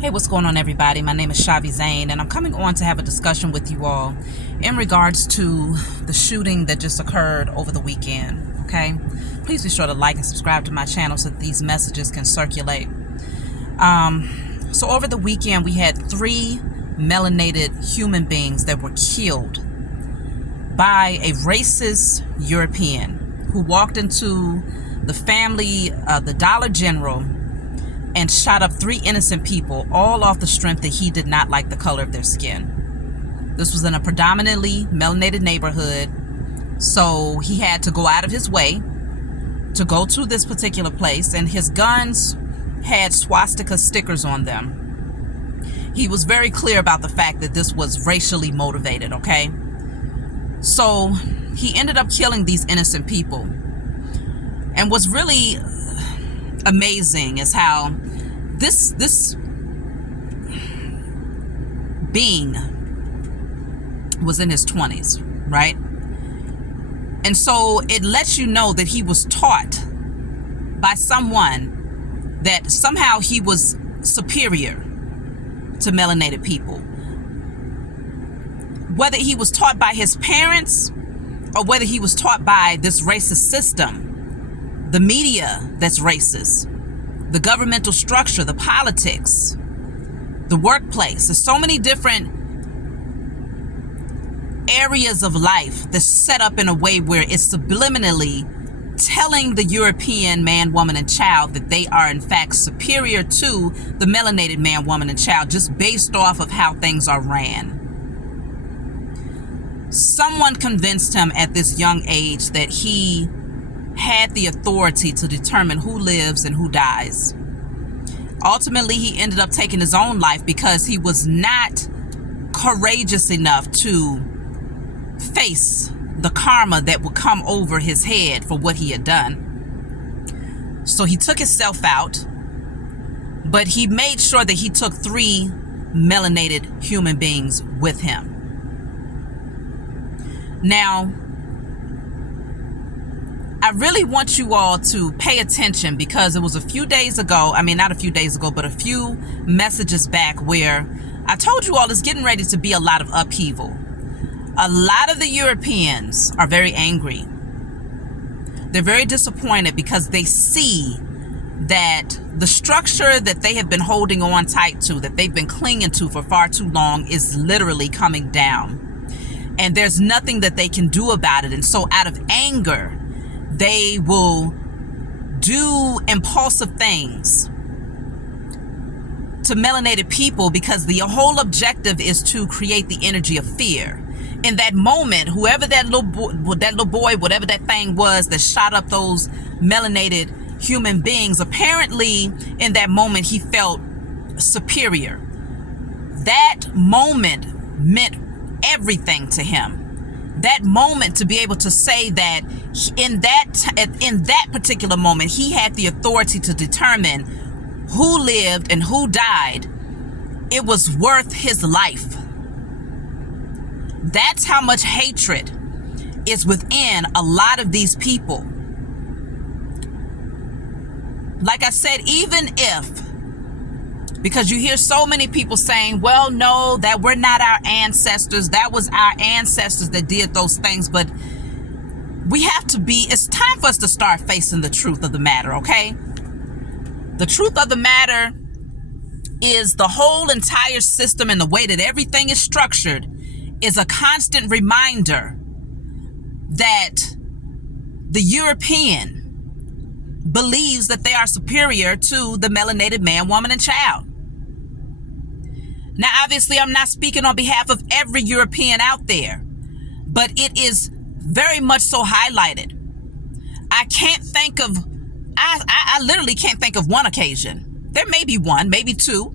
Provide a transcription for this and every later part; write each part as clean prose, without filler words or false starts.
Hey, what's going on, everybody? My name is Shavi Zane, and I'm coming on to have a discussion with you all in regards to the shooting that just occurred over the weekend, okay? Please be sure to like and subscribe to my channel so that these messages can circulate. So over the weekend, we had 3 melanated human beings that were killed by a racist European who walked into the Dollar General and shot up 3 innocent people, all off the strength that he did not like the color of their skin. This was in a predominantly melanated neighborhood, so he had to go out of his way to go to this particular place, and his guns had swastika stickers on them. He was very clear about the fact that this was racially motivated, okay? So he ended up killing these innocent people. And what's really amazing is how this being was in his 20s, right? And so it lets you know that he was taught by someone that somehow he was superior to melanated people. Whether he was taught by his parents or whether he was taught by this racist system, the media that's racist, the governmental structure, the politics, the workplace. There's so many different areas of life that's set up in a way where it's subliminally telling the European man, woman, and child that they are in fact superior to the melanated man, woman, and child just based off of how things are ran. Someone convinced him at this young age that he had the authority to determine who lives and who dies. Ultimately, he ended up taking his own life because he was not courageous enough to face the karma that would come over his head for what he had done. So he took himself out, but he made sure that he took 3 melanated human beings with him. Now, I really want you all to pay attention because it was a few days ago, not a few days ago, but a few messages back where I told you all it's getting ready to be a lot of upheaval. A lot of the Europeans are very angry. They're very disappointed because they see that the structure that they have been holding on tight to, that they've been clinging to for far too long, is literally coming down. And there's nothing that they can do about it. And so out of anger, they will do impulsive things to melanated people because the whole objective is to create the energy of fear. In that moment, whoever that little boy, whatever that thing was that shot up those melanated human beings, apparently in that moment he felt superior. That moment meant everything to him. That moment, to be able to say that in that particular moment he had the authority to determine who lived and who died, it was worth his life. That's how much hatred is within a lot of these people. Like I said, even if, because you hear so many people saying, well, no, that we're not our ancestors. That was our ancestors that did those things. But it's time for us to start facing the truth of the matter, okay? The truth of the matter is the whole entire system and the way that everything is structured is a constant reminder that the European believes that they are superior to the melanated man, woman, and child. Now, obviously, I'm not speaking on behalf of every European out there, but it is very much so highlighted. I literally can't think of one occasion. There may be one, maybe 2,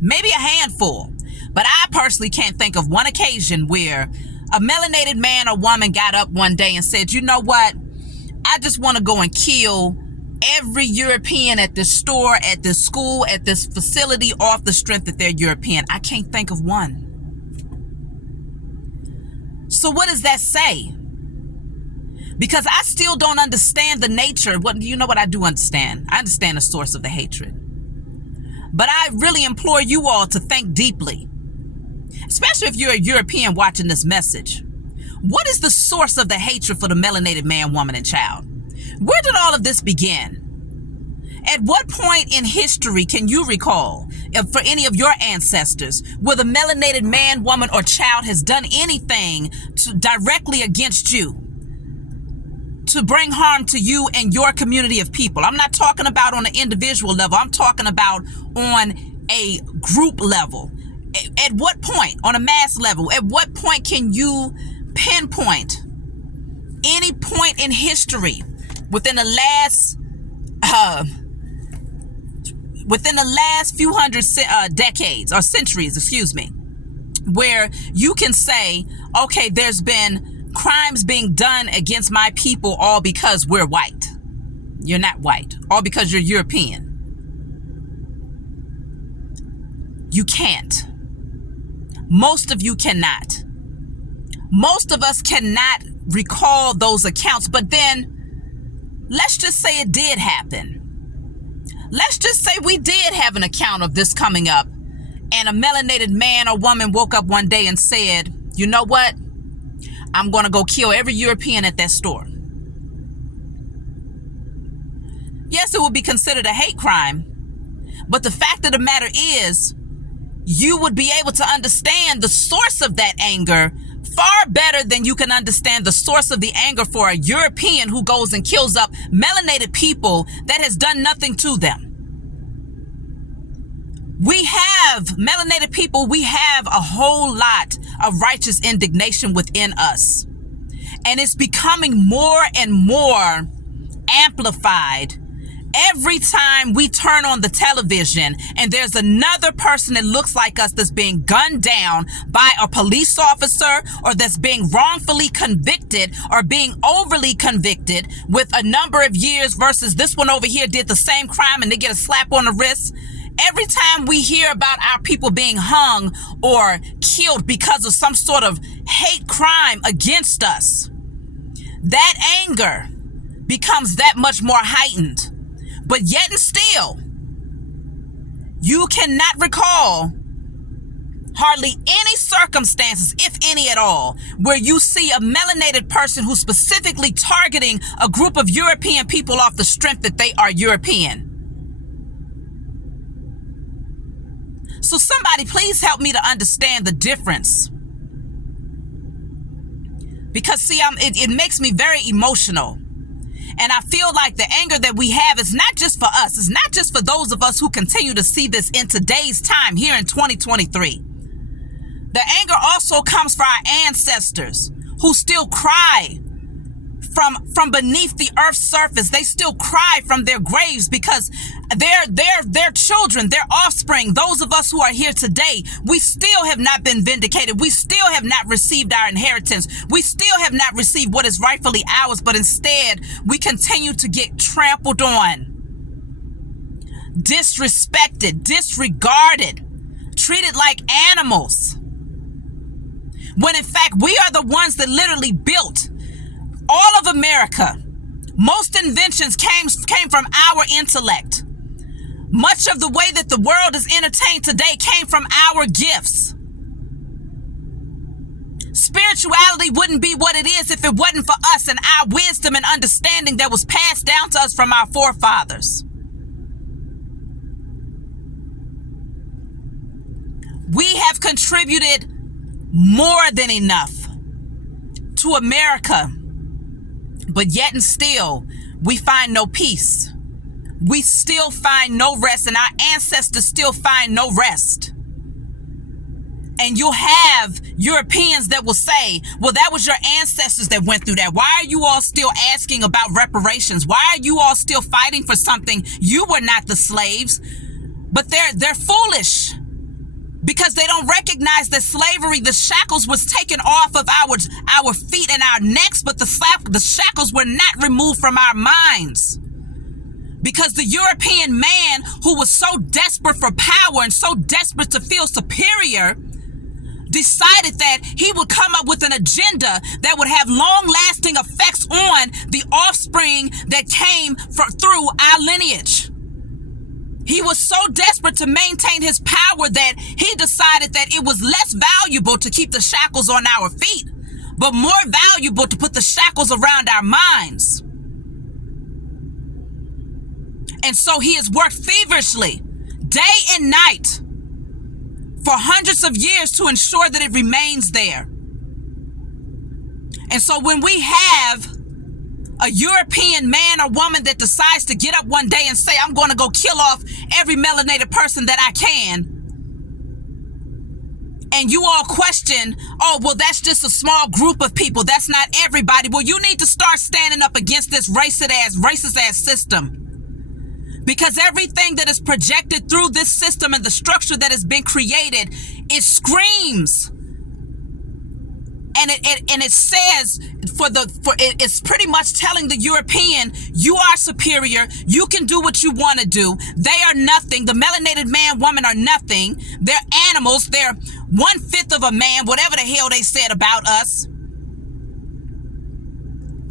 maybe a handful, but I personally can't think of one occasion where a melanated man or woman got up one day and said, you know what, I just want to go and kill every European at this store, at this school, at this facility off the strength that they're European. I can't think of one. So what does that say? Because I still don't understand the nature. You know what I do understand? I understand the source of the hatred. But I really implore you all to think deeply, especially if you're a European watching this message. What is the source of the hatred for the melanated man, woman, and child? Where did all of this begin? At what point in history can you recall, for any of your ancestors, where the melanated man, woman, or child has done anything directly against you, to bring harm to you and your community of people? I'm not talking about on an individual level. I'm talking about on a group level. At what point, on a mass level, at what point can you pinpoint any point in history within the last few hundred decades or centuries, where you can say, okay, there's been crimes being done against my people all because we're white? You're not white. All because you're European. You can't. Most of you cannot. Most of us cannot recall those accounts, but then let's just say it did happen. Let's just say we did have an account of this coming up, and a melanated man or woman woke up one day and said, you know what? I'm going to go kill every European at that store. Yes, it would be considered a hate crime, but the fact of the matter is, you would be able to understand the source of that anger far better than you can understand the source of the anger for a European who goes and kills up melanated people that has done nothing to them. We have melanated people. We have a whole lot of righteous indignation within us. And it's becoming more and more amplified every time we turn on the television and there's another person that looks like us that's being gunned down by a police officer, or that's being wrongfully convicted or being overly convicted with a number of years versus this one over here did the same crime and they get a slap on the wrist. Every time we hear about our people being hung or killed because of some sort of hate crime against us, that anger becomes that much more heightened. But yet and still, you cannot recall hardly any circumstances, if any at all, where you see a melanated person who's specifically targeting a group of European people off the strength that they are European. So somebody please help me to understand the difference. Because see, it makes me very emotional. And I feel like the anger that we have is not just for us. It's not just for those of us who continue to see this in today's time here in 2023. The anger also comes for our ancestors who still cry from beneath the earth's surface. They still cry from their graves because their children, their offspring, those of us who are here today, we still have not been vindicated. We still have not received our inheritance. We still have not received what is rightfully ours, but instead we continue to get trampled on, disrespected, disregarded, treated like animals. When in fact, we are the ones that literally built all of America. Most inventions came from our intellect. Much of the way that the world is entertained today came from our gifts. Spirituality wouldn't be what it is if it wasn't for us and our wisdom and understanding that was passed down to us from our forefathers. We have contributed more than enough to America. But yet and still, we find no peace. We still find no rest, and our ancestors still find no rest. And you'll have Europeans that will say, well, that was your ancestors that went through that. Why are you all still asking about reparations? Why are you all still fighting for something? You were not the slaves. But they're foolish, because they don't recognize that slavery, the shackles was taken off of our feet and our necks, but the shackles were not removed from our minds. Because the European man who was so desperate for power and so desperate to feel superior decided that he would come up with an agenda that would have long-lasting effects on the offspring that came through our lineage. He was so desperate to maintain his power that he decided that it was less valuable to keep the shackles on our feet, but more valuable to put the shackles around our minds. And so he has worked feverishly, day and night, for hundreds of years to ensure that it remains there. And so when we have a European man or woman that decides to get up one day and say, I'm going to go kill off every melanated person that I can, and you all question, oh, well, that's just a small group of people. That's not everybody. Well, you need to start standing up against this racist ass system. Because everything that is projected through this system and the structure that has been created, it screams. And it says it's pretty much telling the European, you are superior. You can do what you want to do. They are nothing. The melanated man, woman are nothing. They're animals. They're 1/5 of a man, whatever the hell they said about us.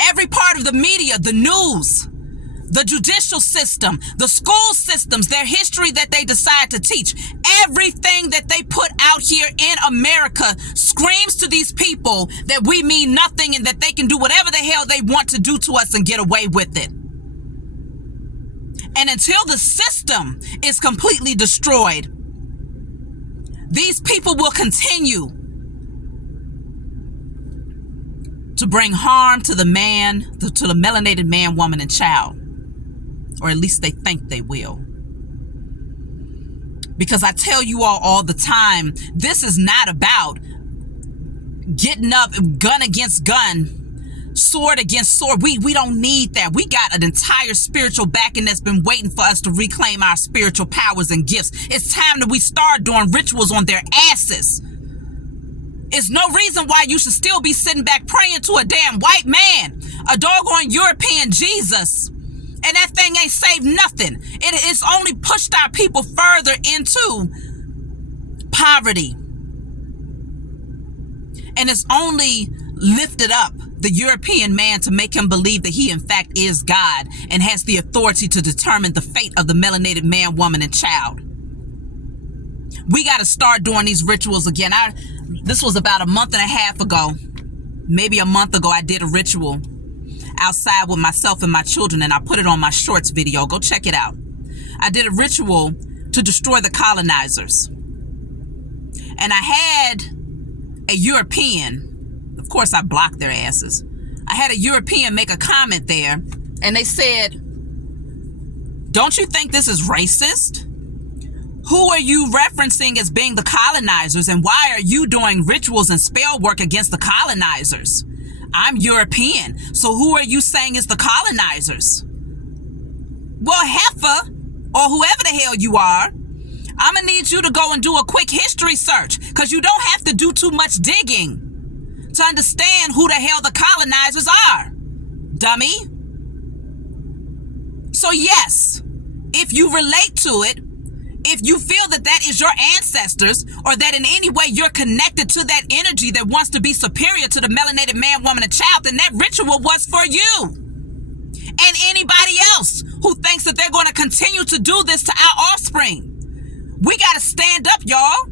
Every part of the media, the news, the judicial system, the school systems, their history that they decide to teach, everything that they put out here in America screams to these people that we mean nothing and that they can do whatever the hell they want to do to us and get away with it. And until the system is completely destroyed, these people will continue to bring harm to the man, to the melanated man, woman, and child. Or at least they think they will. Because I tell you all the time, this is not about getting up gun against gun, sword against sword. We don't need that. We got an entire spiritual backing that's been waiting for us to reclaim our spiritual powers and gifts. It's time that we start doing rituals on their asses. It's no reason why you should still be sitting back praying to a damn white man, a doggone European Jesus. And that thing ain't saved nothing. It's only pushed our people further into poverty. And it's only lifted up the European man to make him believe that he in fact is God and has the authority to determine the fate of the melanated man, woman, and child. We got to start doing these rituals again. This was about a month and a half ago, maybe a month ago, I did a ritual outside with myself and my children, and I put it on my shorts video. Go check it out. I did a ritual to destroy the colonizers. And I had a European, of course I blocked their asses. I had a European make a comment there, and they said, don't you think this is racist? Who are you referencing as being the colonizers, and why are you doing rituals and spell work against the colonizers? I'm European, so who are you saying is the colonizers? Well, heifer, or whoever the hell you are, I'm gonna need you to go and do a quick history search, because you don't have to do too much digging to understand who the hell the colonizers are, dummy. So yes, if you relate to it, if you feel that that is your ancestors, or that in any way you're connected to that energy that wants to be superior to the melanated man, woman, and child, then that ritual was for you. And anybody else who thinks that they're going to continue to do this to our offspring. We got to stand up, y'all.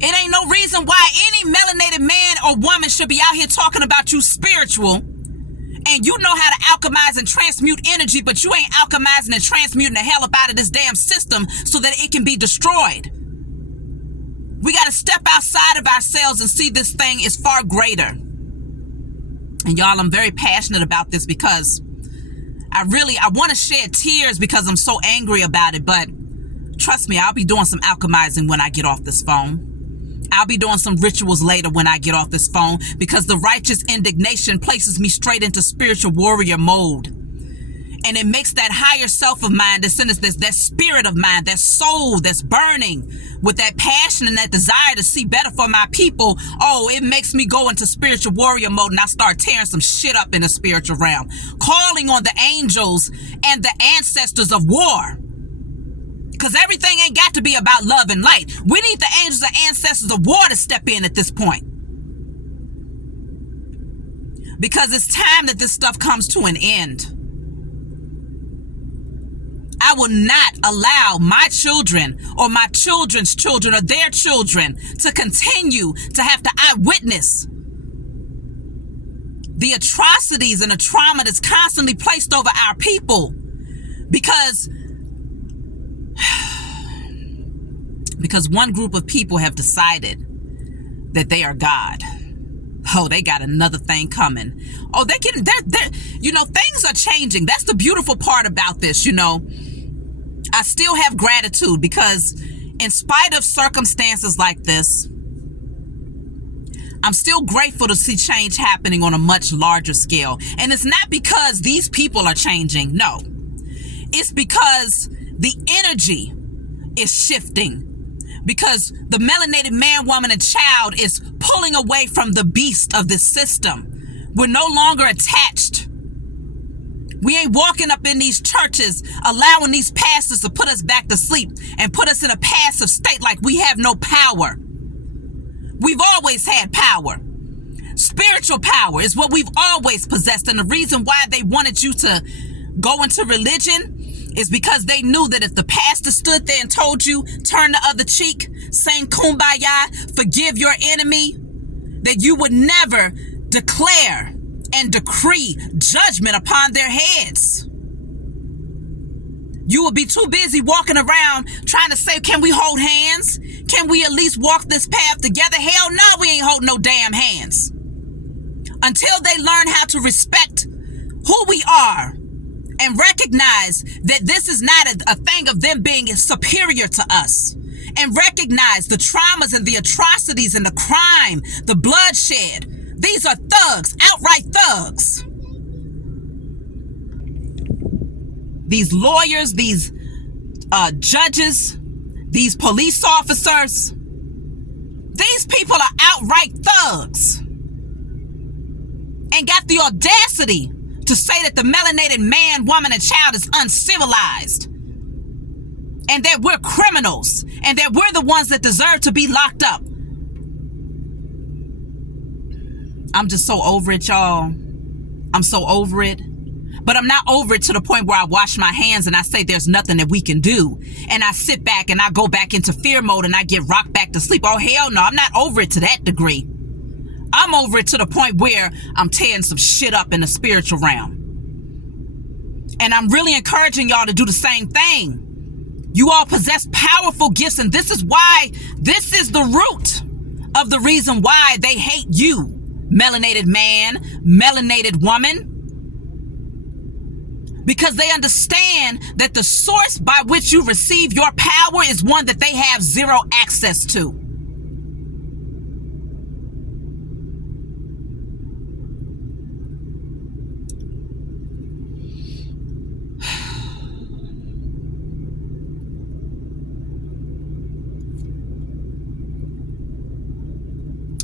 It ain't no reason why any melanated man or woman should be out here talking about you spiritual, and you know how to alchemize and transmute energy, but you ain't alchemizing and transmuting the hell up out of this damn system so that it can be destroyed. We got to step outside of ourselves and see this thing is far greater. And y'all, I'm very passionate about this because I want to shed tears because I'm so angry about it. But trust me, I'll be doing some alchemizing when I get off this phone. I'll be doing some rituals later when I get off this phone, because the righteous indignation places me straight into spiritual warrior mode. And it makes that higher self of mine, that spirit of mine, that soul that's burning with that passion and that desire to see better for my people. Oh, it makes me go into spiritual warrior mode, and I start tearing some shit up in the spiritual realm, calling on the angels and the ancestors of war. Because everything ain't got to be about love and light. We need the angels and ancestors of war to step in at this point. Because it's time that this stuff comes to an end. I will not allow my children or my children's children or their children to continue to have to eyewitness the atrocities and the trauma that's constantly placed over our people because one group of people have decided that they are God. Oh, they got another thing coming. Oh, things are changing. That's the beautiful part about this, I still have gratitude because in spite of circumstances like this, I'm still grateful to see change happening on a much larger scale. And it's not because these people are changing. No, it's because the energy is shifting. Because the melanated man, woman, and child is pulling away from the beast of this system. We're no longer attached. We ain't walking up in these churches allowing these pastors to put us back to sleep and put us in a passive state like we have no power. We've always had power. Spiritual power is what we've always possessed. And the reason why they wanted you to go into religion is because they knew that if the pastor stood there and told you, turn the other cheek, sing kumbaya, forgive your enemy, that you would never declare and decree judgment upon their heads. You would be too busy walking around trying to say, can we hold hands? Can we at least walk this path together? Hell no, we ain't holding no damn hands. Until they learn how to respect who we are and recognize that this is not a thing of them being superior to us, and recognize the traumas and the atrocities and the crime, the bloodshed. These are thugs, outright thugs. These lawyers, these judges, these police officers, these people are outright thugs and got the audacity to say that the melanated man, woman, and child is uncivilized and that we're criminals and that we're the ones that deserve to be locked up. I'm just so over it, y'all. I'm so over it. But I'm not over it to the point where I wash my hands and I say there's nothing that we can do. And I sit back and I go back into fear mode and I get rocked back to sleep. Oh, hell no, I'm not over it to that degree. I'm over it to the point where I'm tearing some shit up in the spiritual realm. And I'm really encouraging y'all to do the same thing. You all possess powerful gifts, and this is why, this is the root of the reason why they hate you, melanated man, melanated woman. Because they understand that the source by which you receive your power is one that they have zero access to.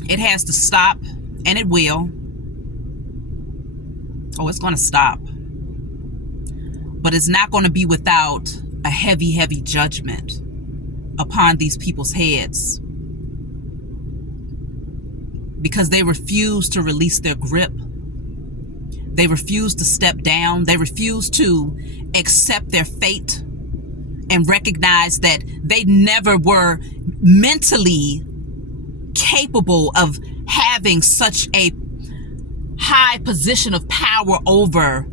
It has to stop, and it will. Oh, it's going to stop. But it's not going to be without a heavy, heavy judgment upon these people's heads. Because they refuse to release their grip. They refuse to step down. They refuse to accept their fate and recognize that they never were mentally capable of having such a high position of power over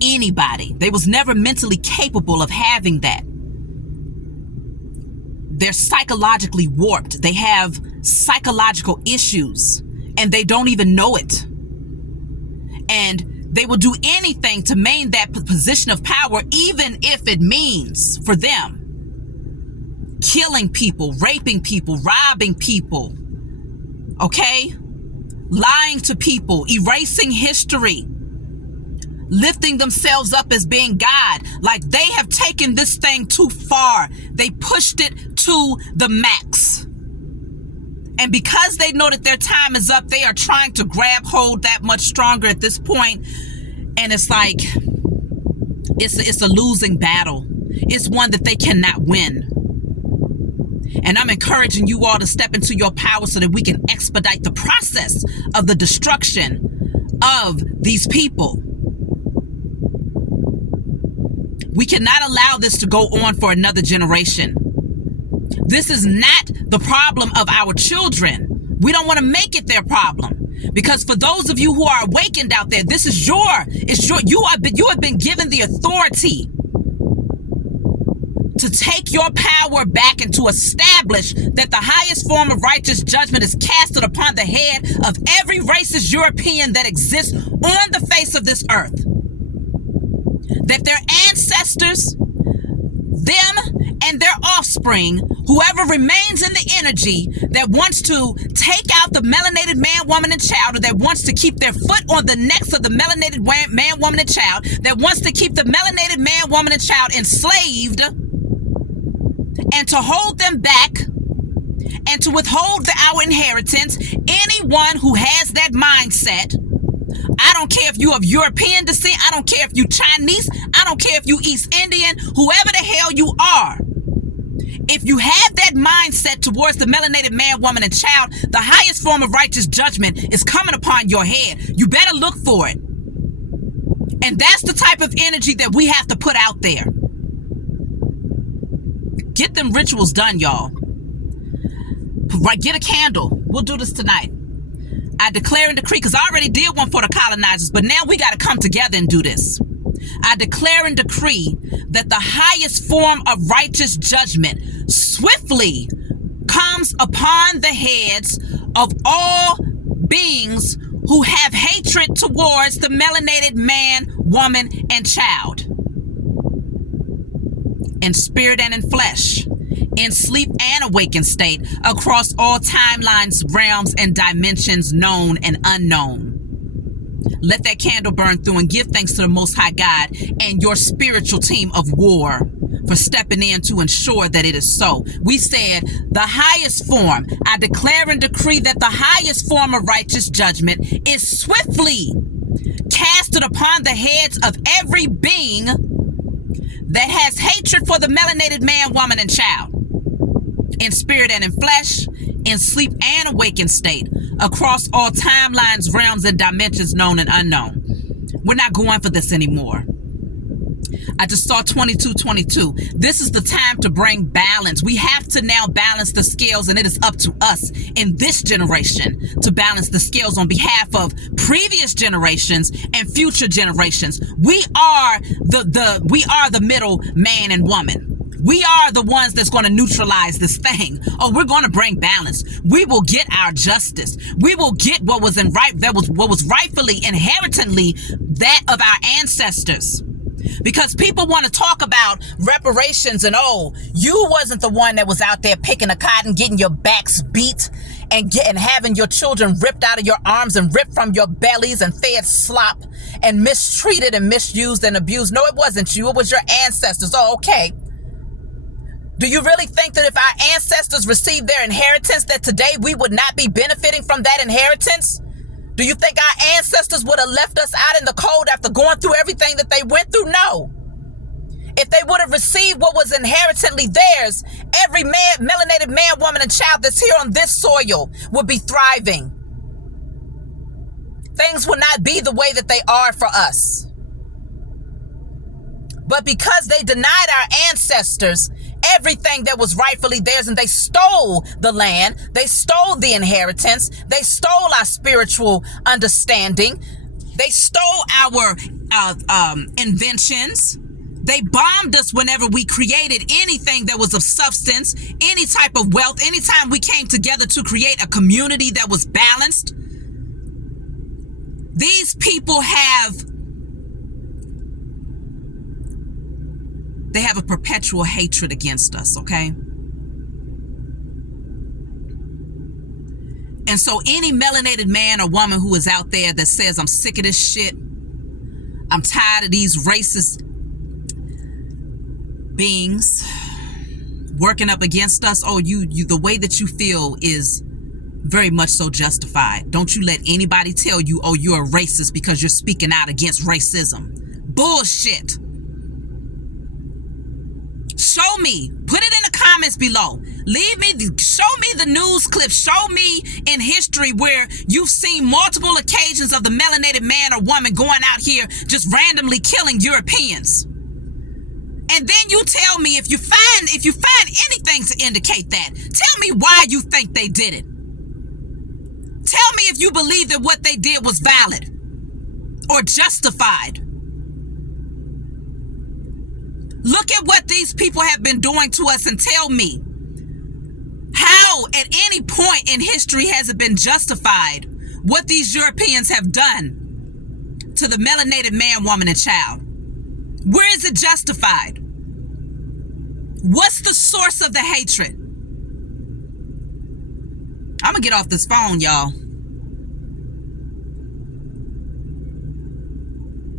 anybody. They was never mentally capable of having that. They're psychologically warped. They have psychological issues and they don't even know it. And they will do anything to maintain that position of power, even if it means for them killing people, raping people, robbing people. Okay? Lying to people, erasing history, lifting themselves up as being God. Like they have taken this thing too far. They pushed it to the max. And because they know that their time is up, they are trying to grab hold that much stronger at this point. And it's like, it's a losing battle. It's one that they cannot win. And I'm encouraging you all to step into your power so that we can expedite the process of the destruction of these people. We cannot allow this to go on for another generation. This is not the problem of our children. We don't want to make it their problem. Because for those of you who are awakened out there, this is you have been given the authority to take your power back and to establish that the highest form of righteous judgment is casted upon the head of every racist European that exists on the face of this earth. That their ancestors, them and their offspring, whoever remains in the energy that wants to take out the melanated man, woman, and child, or that wants to keep their foot on the necks of the melanated man, woman, and child, that wants to keep the melanated man, woman, and child enslaved, and to hold them back, and to withhold our inheritance, anyone who has that mindset, I don't care if you of European descent, I don't care if you Chinese, I don't care if you East Indian, whoever the hell you are. If you have that mindset towards the melanated man, woman, and child, the highest form of righteous judgment is coming upon your head. You better look for it. And that's the type of energy that we have to put out there. Get them rituals done, y'all. Right, get a candle. We'll do this tonight. I declare and decree, because I already did one for the colonizers, but now we got to come together and do this. I declare and decree that the highest form of righteous judgment swiftly comes upon the heads of all beings who have hatred towards the melanated man, woman, and child. In spirit and in flesh, in sleep and awakened state, across all timelines, realms, and dimensions known and unknown. Let that candle burn through and give thanks to the Most High God and your spiritual team of war for stepping in to ensure that it is so. We said the highest form. I declare and decree that the highest form of righteous judgment is swiftly casted upon the heads of every being that has hatred for the melanated man, woman, and child. In spirit and in flesh, in sleep and awakened state, across all timelines, realms, and dimensions known and unknown. We're not going for this anymore. I just saw 2222. This is the time to bring balance. We have to now balance the scales, and it is up to us in this generation to balance the scales on behalf of previous generations and future generations. We are the middle man and woman. We are the ones that's going to neutralize this thing. Oh, we're going to bring balance. We will get our justice. We will get what was rightfully, inherently that of our ancestors. Because people want to talk about reparations and, oh, you wasn't the one that was out there picking a cotton, getting your backs beat and having your children ripped out of your arms and ripped from your bellies and fed slop and mistreated and misused and abused. No, it wasn't you. It was your ancestors. Oh, okay. Do you really think that if our ancestors received their inheritance, that today we would not be benefiting from that inheritance? Do you think our ancestors would have left us out in the cold after going through everything that they went through? No. If they would have received what was inherently theirs, every man, melanated man, woman, and child that's here on this soil would be thriving. Things would not be the way that they are for us. But because they denied our ancestors everything that was rightfully theirs, and they stole the land, they stole the inheritance, they stole our spiritual understanding, they stole our inventions, they bombed us whenever we created anything that was of substance, any type of wealth, anytime we came together to create a community that was balanced. These people have a perpetual hatred against us, okay? And so any melanated man or woman who is out there that says, I'm sick of this shit, I'm tired of these racist beings working up against us, oh, you the way that you feel is very much so justified. Don't you let anybody tell you, oh, you're a racist because you're speaking out against racism. Bullshit. Show me. Put it in the comments below. Show me the news clips. Show me in history where you've seen multiple occasions of the melanated man or woman going out here just randomly killing Europeans. And then you tell me if you find anything to indicate that, tell me why you think they did it. Tell me if you believe that what they did was valid or justified. Look at what these people have been doing to us and tell me how at any point in history has it been justified what these Europeans have done to the melanated man, woman, and child. Where is it justified? What's the source of the hatred? I'm gonna get off this phone, y'all.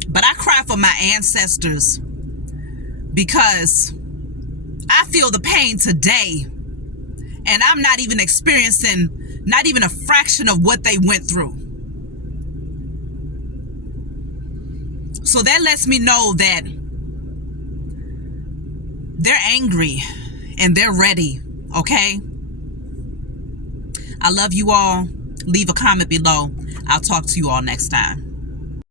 But I cry for my ancestors because I feel the pain today, and I'm not even experiencing not even a fraction of what they went through. So that lets me know that they're angry and they're ready, okay? I love you all. Leave a comment below. I'll talk to you all next time.